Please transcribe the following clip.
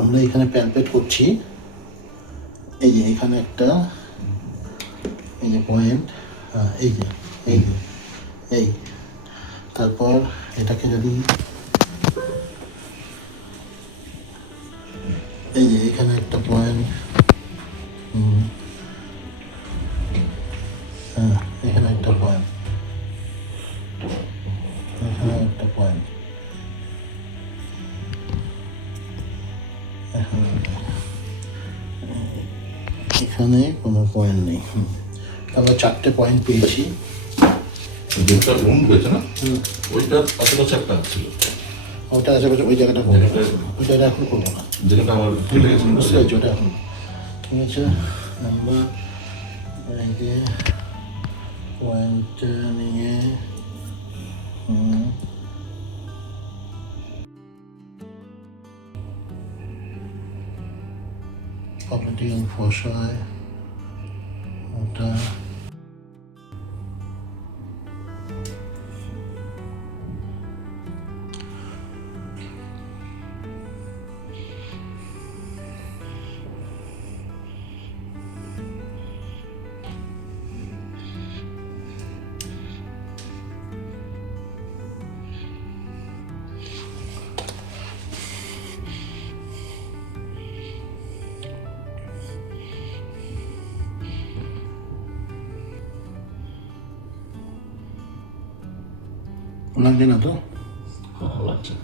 আমরা এখানে প্যালপেট করছি, এই যে এখানে একটা, এই যে পয়েন্ট, এই যে এই যে এই, তারপর এটাকে যদি এই যে এখানে একটা পয়েন্ট, হ্যাঁ এখানে একটা পয়েন্ট, এখানে একটা পয়েন্ট, এখানে কোনো পয়েন্ট নেই। আমরা 4টে পয়েন্ট পেয়েছি। যেটা রাউন্ড হয়েছে না, ওইটা আশেপাশে একটা ছিল, ওটা আশেপাশে ওই জায়গাটা করবো, ওই জায়গাটা এখন করবো না, যেটা আমার কেটে গেছে। বুঝতে পারছি ওটা এখন। ঠিক আছে, আমরা এই যে পয়েন্টটা নিয়ে কমিটিং ফসায় ওটা লাগছে না তো? লাগছে।